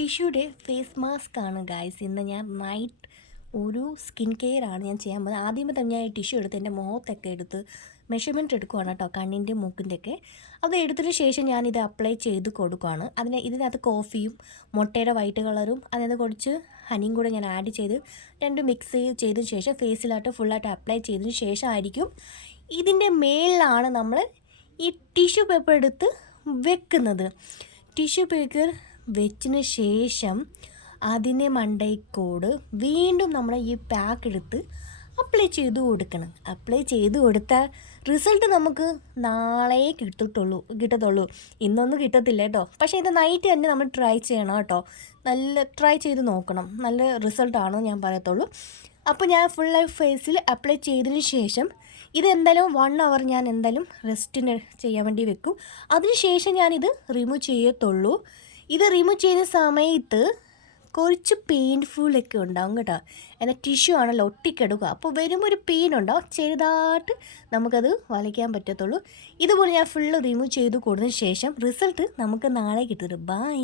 ടിഷ്യൂടെ face mask ആണ് guys. ഇന്ന് ഞാൻ നൈറ്റ് ഒരു സ്കിൻ കെയർ ആണ് ഞാൻ ചെയ്യാൻ പോകുന്നത്. ആദ്യമേ തന്നെ ഞാൻ ടിഷ്യൂ എടുത്ത് എൻ്റെ മുഖത്തൊക്കെ എടുത്ത് മെഷർമെൻറ്റ് എടുക്കുവാണ് കേട്ടോ, കണ്ണിൻ്റെ മൂക്കിൻ്റെ ഒക്കെ. അത് എടുത്തതിന് ശേഷം ഞാനിത് അപ്ലൈ ചെയ്ത് കൊടുക്കുകയാണ്. ഇതിനകത്ത് കോഫിയും മുട്ടയുടെ വൈറ്റ് കളറും അതിനകത്ത് കുറച്ച് ഹണിയും കൂടെ ഞാൻ ആഡ് ചെയ്ത് രണ്ടും മിക്സ് ചെയ്തതിന് ശേഷം ഫേസിലായിട്ട് ഫുള്ളായിട്ട് അപ്ലൈ ചെയ്തതിന് ശേഷമായിരിക്കും ഇതിൻ്റെ മേളിലാണ് നമ്മൾ ഈ ടിഷ്യൂ പേപ്പർ എടുത്ത് വെക്കുന്നത്. ടിഷ്യൂ പേപ്പർ വെച്ചതിന് ശേഷം അതിനെ മണ്ടയ്ക്കോട് വീണ്ടും നമ്മൾ ഈ പാക്ക് എടുത്ത് അപ്ലൈ ചെയ്ത് കൊടുക്കണം. അപ്ലൈ ചെയ്ത് കൊടുത്താൽ റിസൾട്ട് നമുക്ക് നാളെ കിട്ടത്തുള്ളൂ. ഇന്നൊന്നും കിട്ടത്തില്ല കേട്ടോ. പക്ഷേ ഇത് നൈറ്റ് തന്നെ നമ്മൾ ട്രൈ ചെയ്യണം കേട്ടോ. ട്രൈ ചെയ്ത് നോക്കണം. നല്ല റിസൾട്ടാണോ ഞാൻ പറയത്തുള്ളൂ. അപ്പോൾ ഞാൻ ഫുൾ ലൈഫ് ഫേസിൽ അപ്ലൈ ചെയ്തതിന് ശേഷം ഇതെന്തായാലും 1 hour ഞാൻ എന്തായാലും റെസ്റ്റിന് ചെയ്യാൻ വേണ്ടി വെക്കും. അതിനുശേഷം ഞാനിത് റിമൂവ് ചെയ്യത്തുള്ളൂ. ഇത് റിമൂവ് ചെയ്യുന്ന സമയത്ത് കുറച്ച് പെയിൻഫുള്ളൊക്കെ ഉണ്ടാവും കേട്ടോ. എന്നാൽ ടിഷ്യൂ ആണല്ലോ ഒട്ടിക്കെടുക്കുക, അപ്പോൾ വരുമ്പോൾ ഒരു പെയിൻ ഉണ്ടാവും. ചെറുതായിട്ട് നമുക്കത് വലിക്കാൻ പറ്റത്തുള്ളൂ. ഇതുപോലെ ഞാൻ ഫുള്ള് റിമൂവ് ചെയ്ത് കൊടുത്തതിന് ശേഷം റിസൾട്ട് നമുക്ക് നാളെ കിട്ടും. ബൈ.